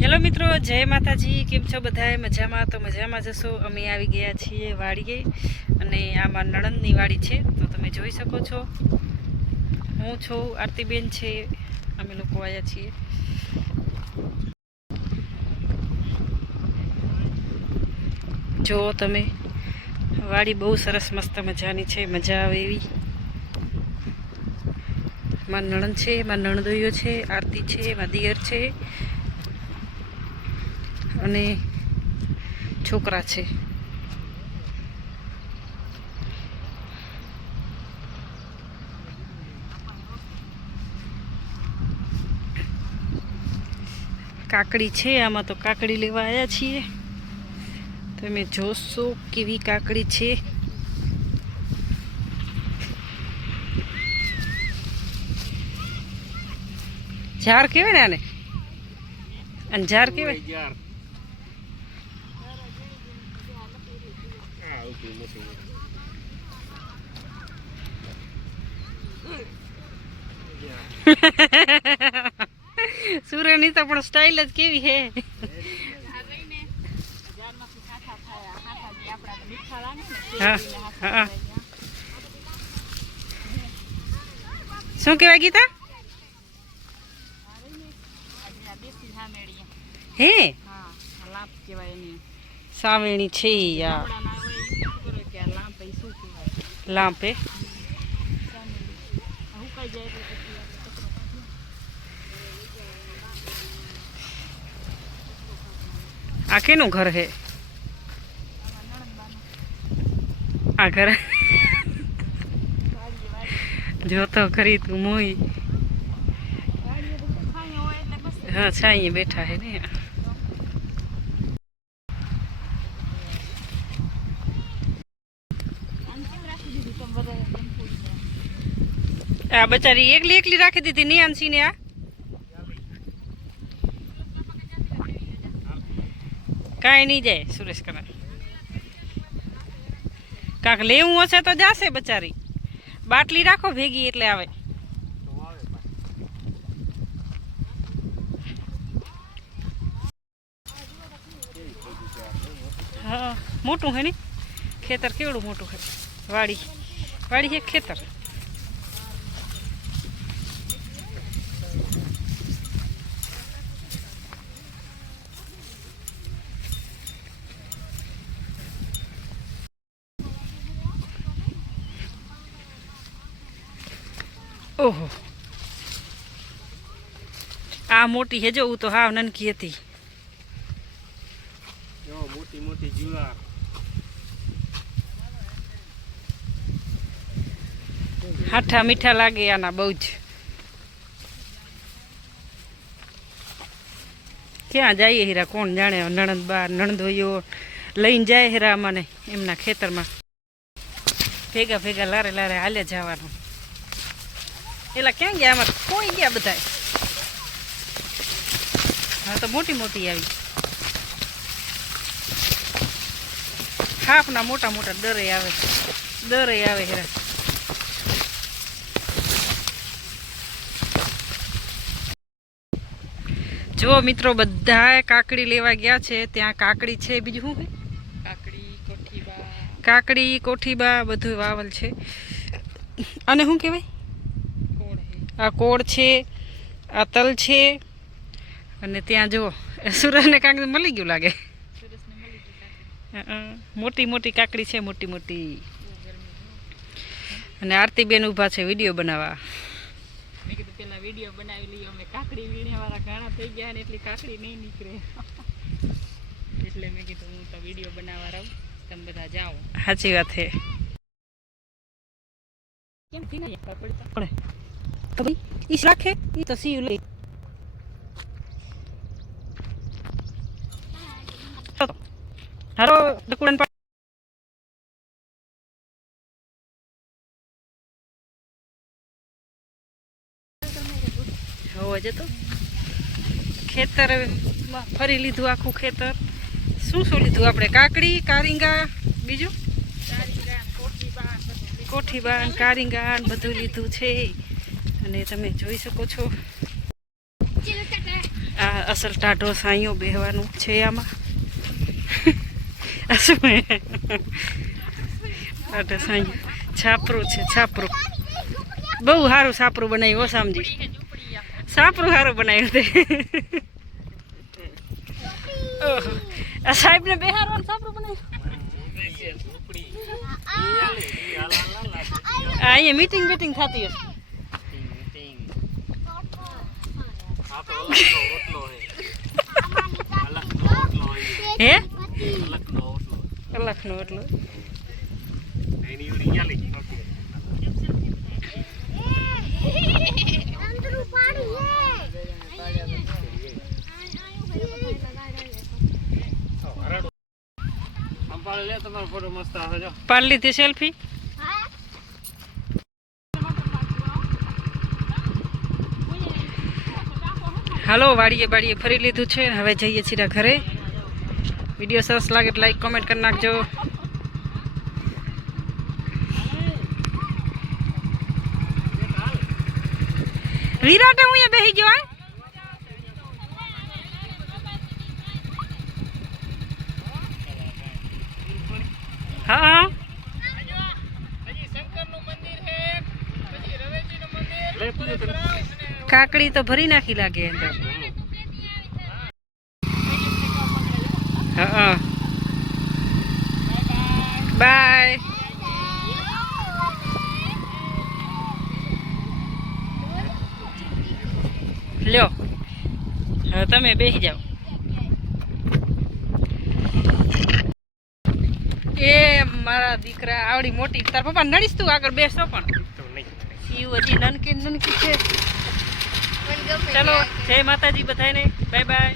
Hello મિત્રો, જય માતાજી। કેમ છો બધાએ? મજામાં? તો મજામાં જશો। અમે આવી ગયા છીએ વાડીએ અને આમાં નણંદની વાડી છે, તો તમે જોઈ શકો છો। હું છું, આરતીબેન છે, અમે લોકો આવ્યા છીએ। જો તમે વાડી બહુ સરસ મસ્ત મજાની છે, મજા આવે એવી। મારા નણંદ છે, મારા નણદોઈઓ છે, આરતી છે, મારા દિયર છે અને છોકરા છે। કાકડી છે, આમાં તો કાકડી લેવા આવ્યા છીએ। તમે જોશો કેવી કાકડી છે। ઝાર કહેવાય ને આને, અને ઝાર કહેવાય। સૂર્યની તો પણ સ્ટાઇલ જ કેવી હે। હા હા, શું કહેવાય ગીતા? હે સાવેણી છે યાર, લાંપે। આ કેનું ઘર હે? આ ઘર જોતો ખરી તું મોઈ। હા, છાઈએ બેઠા હે ને। આ બચારી એકલી એકલી રાખી દીધી નિયાંશી ને। આ કાંઈ નહીં જાય સુરેશ કરા, કાંક લેવું હશે તો જાશે બચારી। બાટલી રાખો ભેગી એટલે આવે। હા, મોટું હે ને ખેતર, કેવડું મોટું હે। વાડી વાડી હે ખેતર। ઓહો, આ મોટી હે, જો હું તો હાવ નનકી હતી। મોટી મોટી જીવા હાઠા મીઠા લાગે આના બહુ જ। ક્યાં જઈએ હીરા કોણ જાણે? નણંદ બા નણંદોઈઓ લઈને જાય હીરા મને એમના ખેતરમાં। ભેગા ભેગા લારે લારે હાલે જવાનું। એલા ક્યાં ગયા? આમાં કોઈ ગયા બધા? હા, તો મોટી મોટી આવી। હાફના મોટા મોટા દરે આવે, દરે આવે હેરા। જો મિત્રો, બધા કાકડી લેવા ગયા છે। ત્યાં કાકડી છે, બીજું શું છે? કાકડી કોઠીબા બધું વાવલ છે। અને શું કહેવાય? આ કોળ છે, આ તલ છે, અને ત્યાં જો સુરજને કાંક મળી ગયું લાગે। મોટી મોટી કાકડી છે, મોટી મોટી। અને આરતીબેન ઊભા છે વિડીયો બનાવવા। મેં કીધું પેલા વિડીયો બનાવી લઈએ, અમે કાકડી વીણ્યા વાળા ઘણા થઈ ગયા ને એટલી કાકડી નહીં નીકળે, એટલે મેં કીધું હું તો વિડીયો બનાવવા રહું, તમે બધા જાઓ। સાચી વાત છે। કેમ થી નહીં પડે તો ભાઈ ઈશ રાખે ઈ તો સીયું લઈ હારો ડકુડન હોવા જતો ખેતર ફરી લીધું આખું ખેતર। શું શું લીધું આપણે? કાકડી, કારિંગા, બીજું કોઠીબા, કારિંગા બધું લીધું છે। અને તમે જોઈ શકો છો આ અસલ ટાઢો સાંયો બેહવાનું છે આમાં. આ શું હે? ટાઢો સાંયો છાપરું છે, છાપરું. બહુ સારું છાપરું બનાવ્યું હો સામજી. છાપરું સારું બનાવ્યું તે. ઓહો. આ સાહેબને બેહારવાનું છાપરું બનાવ્યું. અહીંયા મીટિંગ બીટિંગ થતી હશે. હે કલાકનો એટલો. તમારો ફોટો મસ્ત આવે જો. પાડી લીધી સેલ્ફી. હાલો વાડીએ બાડીએ ફરી લીધું છે. હવે જઈએ છીએ ઘરે. વિડીયો સરસ લાગે તો લાઈક કોમેન્ટ કરી નાખજો. વિરાટે હું અહીંયા બેસી ગયો. હા કાકડી તો ભરી નાખી લાગે અંદર. હા બાય. લ્યો હવે તમે બેસી જાઓ. એ મારા દીકરા આવડી મોટી. તાર પપ્પા નડીશ તું આગળ બેસો. પણ શિવ હજી નનકી નનકી છે. ચલો જય માતાજી બધાને. Bye bye.